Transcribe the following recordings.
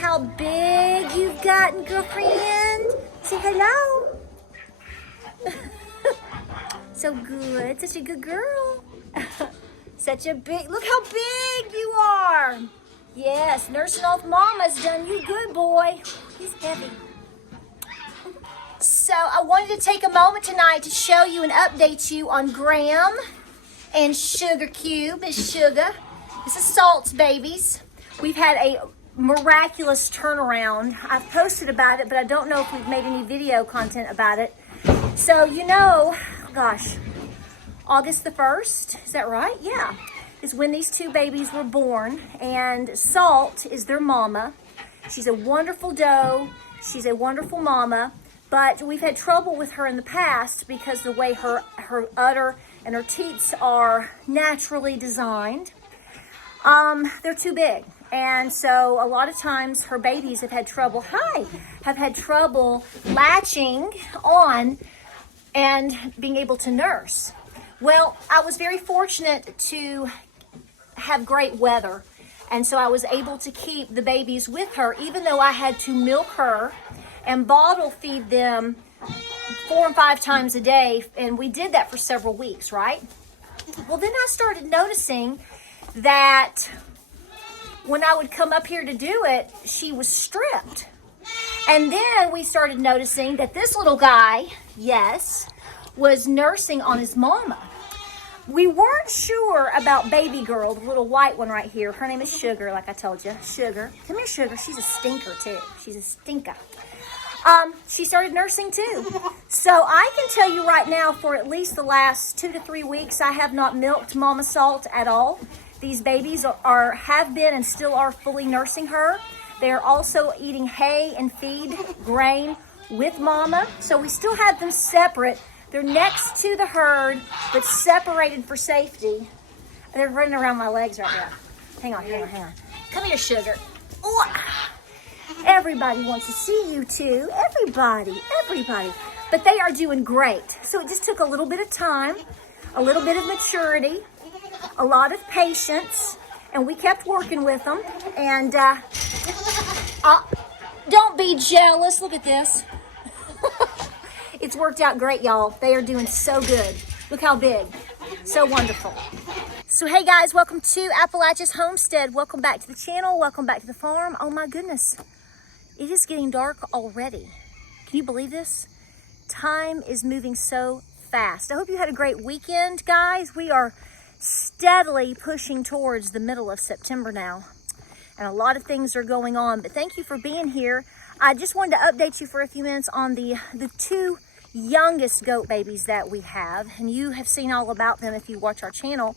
how big you've gotten, girlfriend. Say hello. So good, such a good girl. Such a big, look how big you are. Yes, nursing off mama's done you good, boy. He's heavy. So I wanted to take a moment tonight to show you and update you on Graham and Sugar Cube. It's Sugar. This is Salt's babies. We've had a miraculous turnaround. I've posted about it, but I don't know if we've made any video content about it. So, you know, gosh, August the 1st, is that right? Yeah, is when these two babies were born, and Salt is their mama. She's a wonderful doe. She's a wonderful mama, but we've had trouble with her in the past because the way her udder and her teats are naturally designed. They're too big. And so a lot of times her babies have had trouble, latching on and being able to nurse. Well, I was very fortunate to have great weather. And so I was able to keep the babies with her, even though I had to milk her and bottle feed them 4 and 5 times a day. And we did that for several weeks, right? Well, then I started noticing that when I would come up here to do it, she was stripped. And then we started noticing that this little guy, yes, was nursing on his mama. We weren't sure about baby girl, the little white one right here. Her name is Sugar, like I told you. Sugar. Come here, Sugar. She's a stinker, too. She's a stinker. She started nursing, too. So I can tell you right now, for at least the last 2 to 3 weeks, I have not milked Mama Salt at all. These babies have been and still are fully nursing her. They're also eating hay and feed, grain, with Mama. So we still have them separate. They're next to the herd, but separated for safety. They're running around my legs right now. Hang on. Come here, Sugar. Oh, everybody wants to see you too. Everybody. But they are doing great. So it just took a little bit of time, a little bit of maturity, a lot of patience, and we kept working with them. And don't be jealous. Look at this. It's worked out great, y'all. They are doing so good. Look how big. So wonderful. So hey guys, welcome to Appalachia's Homestead. Welcome back to the channel. Welcome back to the farm. Oh my goodness. It is getting dark already. Can you believe this? Time is moving so fast. I hope you had a great weekend, guys. We are steadily pushing towards the middle of September now. And a lot of things are going on. But thank you for being here. I just wanted to update you for a few minutes on the 2 youngest goat babies that we have, and you have seen all about them if you watch our channel,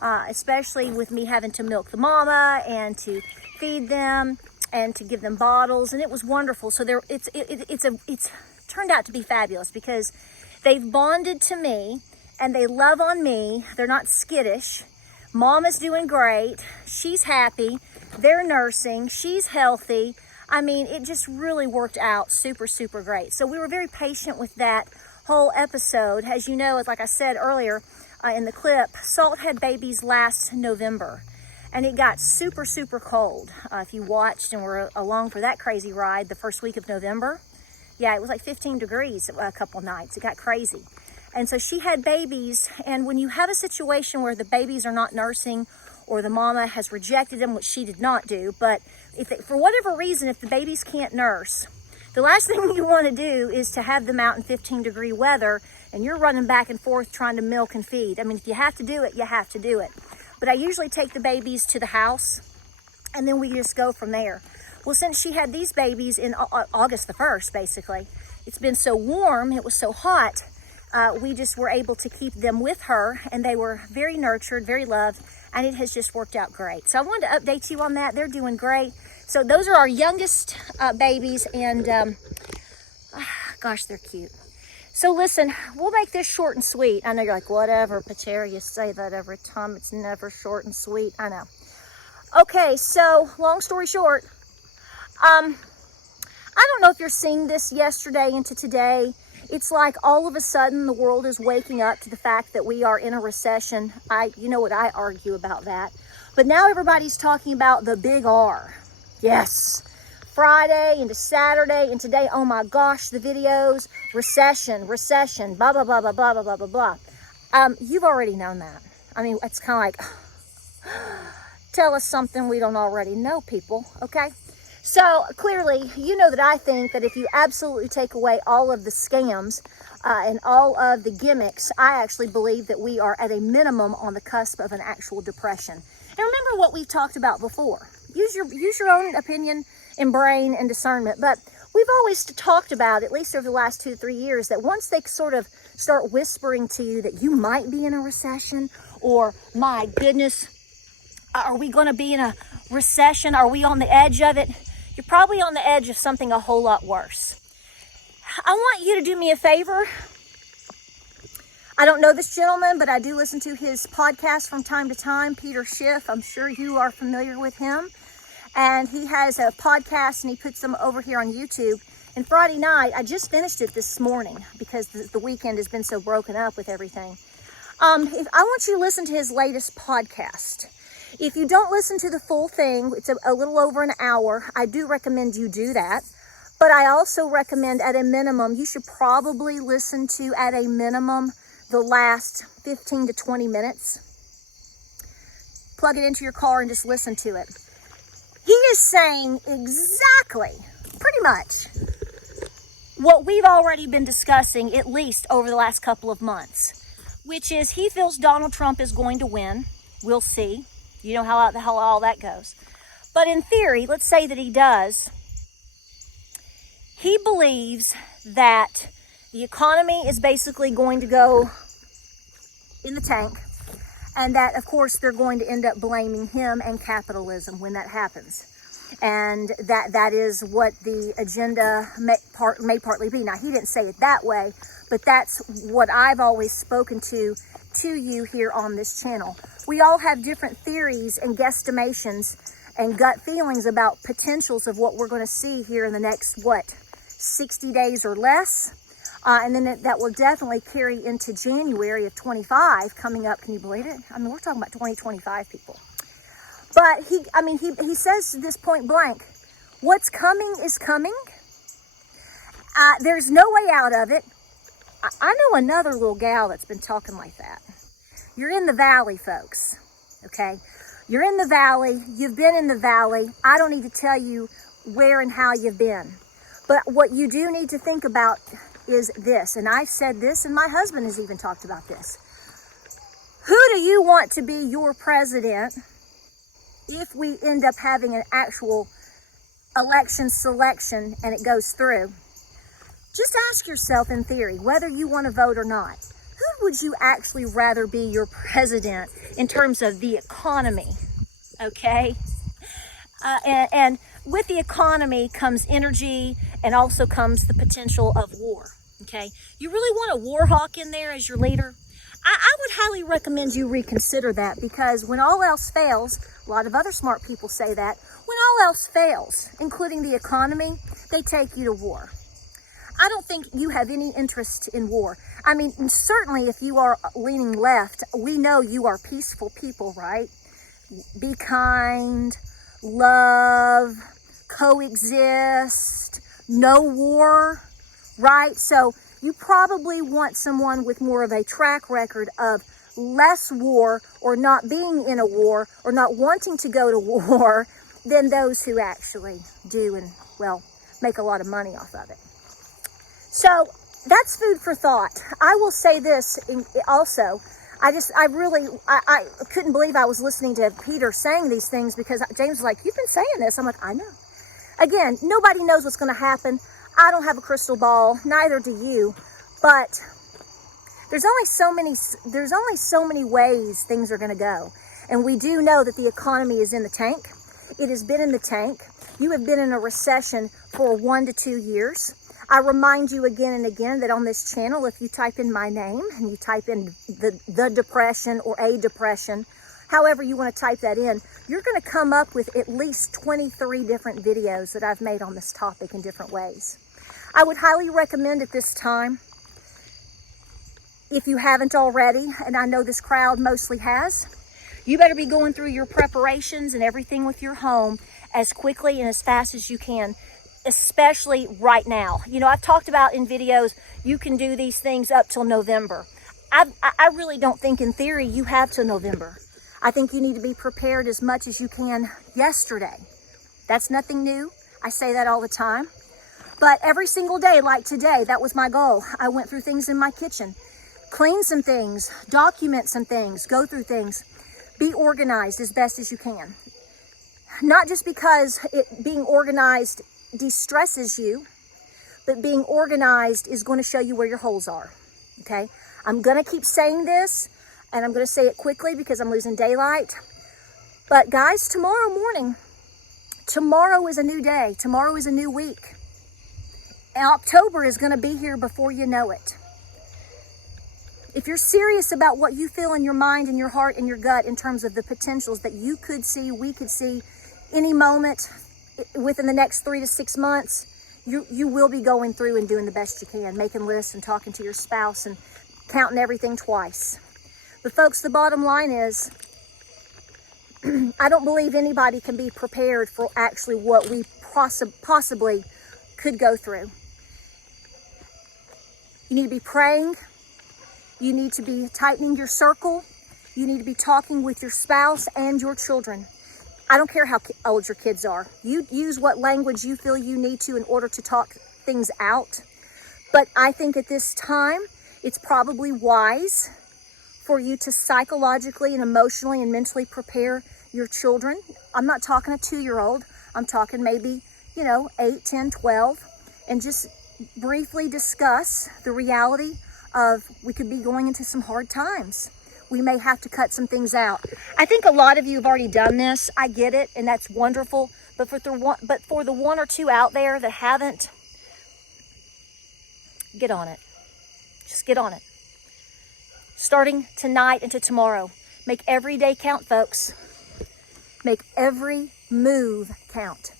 especially with me having to milk the mama and to feed them and to give them bottles, and it was wonderful. So it's turned out to be fabulous because they've bonded to me and they love on me. They're not skittish. Mama's doing great. She's happy. They're nursing. She's healthy. I mean, it just really worked out super, super great. So we were very patient with that whole episode. As you know, like I said earlier in the clip, Salt had babies last November, and it got super, super cold. If you watched and were along for that crazy ride the first week of November, yeah, it was like 15 degrees a couple nights. It got crazy. And so she had babies, and when you have a situation where the babies are not nursing or the mama has rejected them, which she did not do, but for whatever reason, if the babies can't nurse, the last thing you want to do is to have them out in 15-degree weather and you're running back and forth trying to milk and feed. I mean, if you have to do it, you have to do it. But I usually take the babies to the house and then we just go from there. Well, since she had these babies in August the 1st, basically, it's been so warm, it was so hot, we just were able to keep them with her, and they were very nurtured, very loved, and it has just worked out great. So I wanted to update you on that. They're doing great. So those are our youngest babies, and gosh, they're cute. So listen, we'll make this short and sweet. I know you're like, whatever, Patara, you say that every time. It's never short and sweet. I know. Okay, so long story short, I don't know if you're seeing this yesterday into today. It's like all of a sudden the world is waking up to the fact that we are in a recession. You know what I argue about that. But now everybody's talking about the big R. Yes, Friday into Saturday and today. Oh my gosh, the videos, recession, blah, blah, blah, blah, blah, blah, blah, blah, blah. You've already known that. I mean, it's kind of like, tell us something we don't already know, people, okay? So clearly, you know that I think that if you absolutely take away all of the scams and all of the gimmicks, I actually believe that we are at a minimum on the cusp of an actual depression. And remember what we've talked about before. Use your own opinion and brain and discernment. But we've always talked about, at least over the last 2 to 3 years, that once they sort of start whispering to you that you might be in a recession, or my goodness, are we going to be in a recession? Are we on the edge of it? You're probably on the edge of something a whole lot worse. I want you to do me a favor. I don't know this gentleman, but I do listen to his podcast from time to time, Peter Schiff. I'm sure you are familiar with him. And he has a podcast and he puts them over here on YouTube. And Friday night, I just finished it this morning because the weekend has been so broken up with everything. I want you to listen to his latest podcast. If you don't listen to the full thing, it's a little over an hour. I do recommend you do that. But I also recommend at a minimum, you should probably listen to at a minimum the last 15 to 20 minutes. Plug it into your car and just listen to it. He is saying exactly, pretty much, what we've already been discussing at least over the last couple of months, which is he feels Donald Trump is going to win. We'll see. You know how all that goes. But in theory, let's say that he does. He believes that the economy is basically going to go in the tank, and that, of course, they're going to end up blaming him and capitalism when that happens. And that is what the agenda may partly be. Now, he didn't say it that way, but that's what I've always spoken to you here on this channel. We all have different theories and guesstimations and gut feelings about potentials of what we're going to see here in the next, 60 days or less. And then that will definitely carry into January of 25 coming up. Can you believe it? I mean, we're talking about 2025, people. But he says this point blank, what's coming is coming. There's no way out of it. I know another little gal that's been talking like that. You're in the valley, folks, okay? You're in the valley. You've been in the valley. I don't need to tell you where and how you've been. But what you do need to think about is this, and I've said this, and my husband has even talked about this. Who do you want to be your president if we end up having an actual election selection and it goes through? Just ask yourself in theory whether you want to vote or not. Who would you actually rather be your president in terms of the economy? Okay? And with the economy comes energy and also comes the potential of war. Okay? You really want a war hawk in there as your leader? I would highly recommend you reconsider that, because when all else fails, a lot of other smart people say that, when all else fails, including the economy, they take you to war. I don't think you have any interest in war. I mean, certainly if you are leaning left, we know you are peaceful people, right? Be kind, love, coexist, no war, right? So you probably want someone with more of a track record of less war, or not being in a war, or not wanting to go to war, than those who actually do and, well, make a lot of money off of it. So that's food for thought. I will say this also. I couldn't believe I was listening to Peter saying these things, because James was like, you've been saying this. I'm like, I know. Again, nobody knows what's going to happen. I don't have a crystal ball, neither do you. But there's only so many ways things are going to go. And we do know that the economy is in the tank. It has been in the tank. You have been in a recession for 1 to 2 years. I remind you again and again that on this channel, if you type in my name and you type in the depression or a depression, however you want to type that in, you're going to come up with at least 23 different videos that I've made on this topic in different ways. I would highly recommend at this time, if you haven't already, and I know this crowd mostly has, You better be going through your preparations and everything with your home as quickly and as fast as you can, especially right now. You know, I've talked about in videos, you can do these things up till November. I really don't think in theory you have till November. I think you need to be prepared as much as you can yesterday. That's nothing new. I say that all the time. But every single day, like today, that was my goal. I went through things in my kitchen, clean some things, document some things, go through things. Be organized as best as you can. Not just because being organized de-stresses you, but being organized is going to show you where your holes are, okay? I'm going to keep saying this, and I'm going to say it quickly because I'm losing daylight. But guys, tomorrow morning, tomorrow is a new day. Tomorrow is a new week. And October is going to be here before you know it. If you're serious about what you feel in your mind and your heart and your gut in terms of the potentials that you could see, we could see any moment within the next 3 to 6 months, you will be going through and doing the best you can, making lists and talking to your spouse and counting everything twice. But folks, the bottom line is, I don't believe anybody can be prepared for actually what we possibly could go through. You need to be praying. You need to be tightening your circle. You need to be talking with your spouse and your children. I don't care how old your kids are. You use what language you feel you need to in order to talk things out. But I think at this time, it's probably wise for you to psychologically and emotionally and mentally prepare your children. I'm not talking a 2-year-old. I'm talking maybe, 8, 10, 12, and just briefly discuss the reality of we could be going into some hard times. We may have to cut some things out. I think a lot of you have already done this. I get it, and that's wonderful. But for the one or two out there that haven't, get on it. Just get on it. Starting tonight into tomorrow. Make every day count, folks. Make every move count.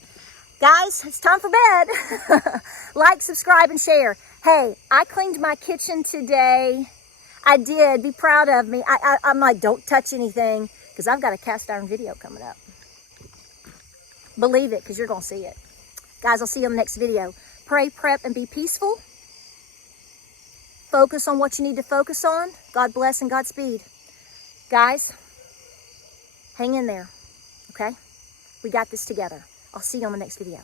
Guys, it's time for bed. Like, subscribe, and share. Hey, I cleaned my kitchen today. I did. Be proud of me. I'm like, don't touch anything, because I've got a cast iron video coming up. Believe it, because you're going to see it. Guys, I'll see you on the next video. Pray, prep, and be peaceful. Focus on what you need to focus on. God bless and Godspeed. Guys, hang in there, okay? We got this together. I'll see you on the next video.